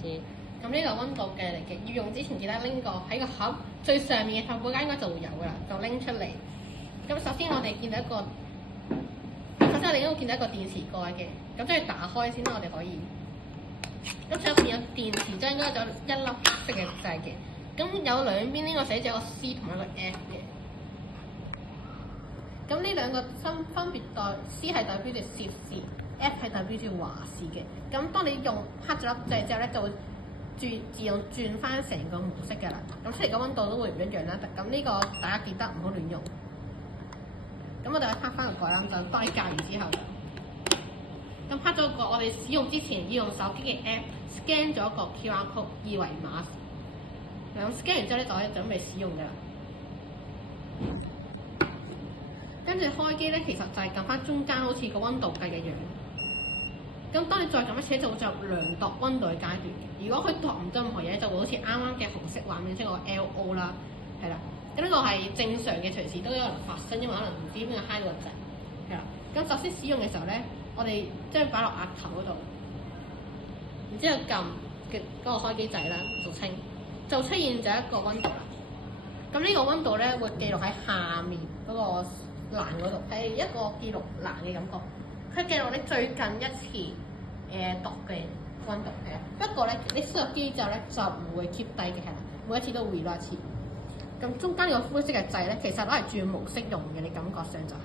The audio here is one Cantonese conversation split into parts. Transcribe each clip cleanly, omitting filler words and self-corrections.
始。咁呢個溫度計嚟嘅，要用之前記得拎個喺個盒最上面嘅透寶架應該就會有㗎啦，就拎出嚟。咁首先我哋見到一個，首先我哋應該見到一個電池蓋嘅，咁將佢打開先啦，我哋可以。咁上面有電池，即係應該有一粒黑色嘅掣嘅。咁有兩邊呢個寫住一個 C 同埋一個 F 嘅。咁呢兩個分別C 係代表住攝氏 ，F 係代表住華氏嘅。咁當你用黑咗粒掣之後咧，就會自動轉翻成個模式㗎啦。咁出嚟嘅溫度都會唔一樣啦。咁呢個大家記得唔好亂用。咁我哋去拍翻個蓋啦，就當你校完之後，咁拍咗個我哋使用之前要用手機嘅 app scan 咗個 QR code 二維碼，咁 scan 完之後咧就可以準備使用㗎啦。跟住開機咧，其實就係撳翻中間好似個溫度計嘅樣。咁當你再撳一次，就會進入量度溫度嘅階段。如果佢度唔到任何嘢，就會好似啱啱嘅紅色畫面，即係個 LO 啦，係啦。咁呢個係正常嘅，隨時都有可能發生，因為可能唔知邊個揩到個掣，係啦。咁首先使用嘅時候咧，我哋將佢擺落額頭嗰度，然之後撳嘅嗰個開機掣啦，就出現咗一個溫度啦。咁呢個溫度咧會記錄喺下面嗰個欄嗰度，係一個記錄欄嘅感覺。佢記錄你最近一次讀嘅溫度係啊。不過咧，你輸入機之後咧就唔會 keep 低嘅，係啦，每一次都會 reload 一次。咁中間呢個灰色嘅掣咧，其實攞嚟轉模式用嘅，你感覺上就係、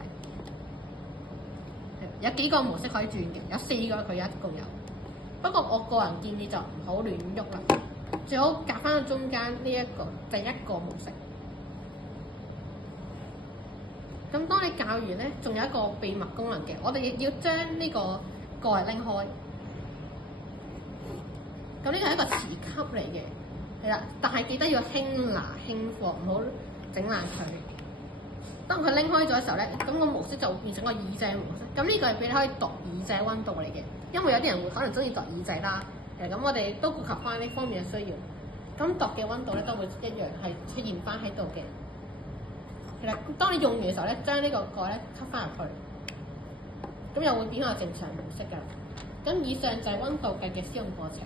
有幾個模式可以轉嘅，有4個佢一共有。不過我個人建議就唔好亂喐啦，最好夾翻到中間呢一個第一個模式。咁當你校完咧，仲有一個秘密功能嘅，我哋亦要將呢個蓋拎開。咁呢個係一個磁吸嚟嘅。係啦，但係記得要輕拿輕放，唔好整爛佢。當佢拎開咗嘅時候咧，咁個模式就會變成個耳仔模式。咁呢個係俾你可以度耳仔溫度嚟嘅，因為有啲人會可能中意度耳仔啦。咁我哋都顧及翻呢方面嘅需要。咁度嘅溫度咧都會一樣係出現翻喺度嘅。係啦，當你用完嘅時候咧，將呢個蓋咧吸翻入去，咁又會變翻個正常模式㗎。咁以上就係溫度計嘅使用過程。